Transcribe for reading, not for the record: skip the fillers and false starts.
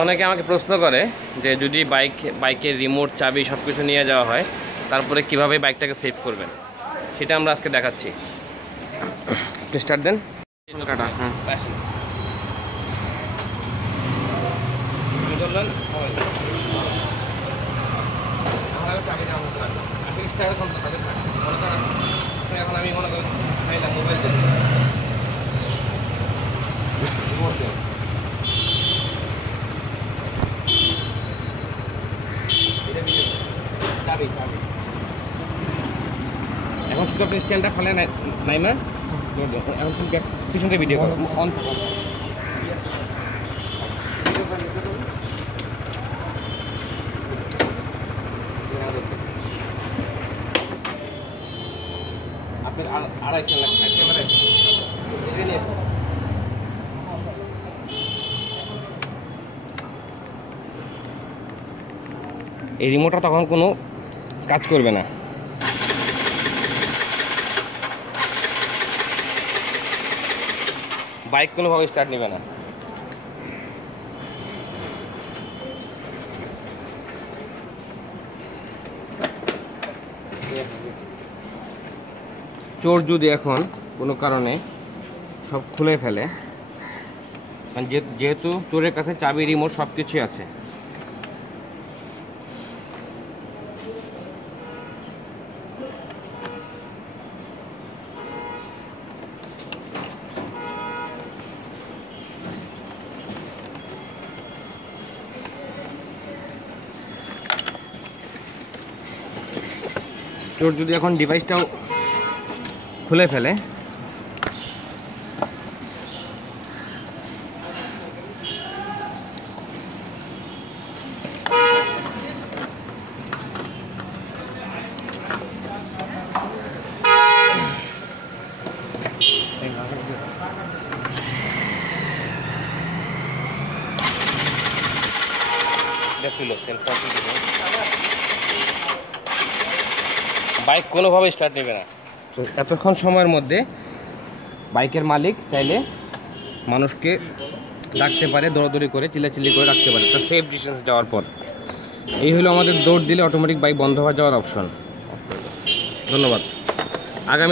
অনেকে আমাকে প্রশ্ন করে যে যদি বাইকের রিমোট চাবি সব কিছু নিয়ে যাওয়া হয় তারপরে কিভাবে বাইকটাকে সেভ করবেন সেটা আমরা আজকে দেখাচ্ছি। স্টার্ট দেন। এখন আমি মনে করি মোবাইল এখন শুধু আপনি স্ট্যান্ডটা ফেলে নাই না, এখন তুমি পিছনটা ভিডিও করো অন থাকো। আপনার আড়াইশো লাখ একেবারে এই রিমোটটা তখন কোনো কাজ করবে না। বাইক কোনোভাবে স্টার্ট নেবে না। চোর যদি এখন কোনো কারণে সব খুলে ফেলে, যেহেতু চোরের কাছে চাবি রিমোট সব কিছুই আছে, চোর যদি এখন ডিভাইসটাও খুলে ফেলে বাইক কোনোভাবে স্টার্ট নেবে না। তো এতক্ষণ সময়ের মধ্যে বাইকের মালিক চাইলে মানুষকে ডাকতে পারে, দৌড়াদৌড়ি করে চিল্লাচিল্লি করে রাখতে পারে তার সেফ ডিস্টেন্স যাওয়ার পর। এই হলো আমাদের দৌড় দিলে অটোমেটিক বাইক বন্ধ হয়ে যাওয়ার অপশন। ধন্যবাদ। আগামী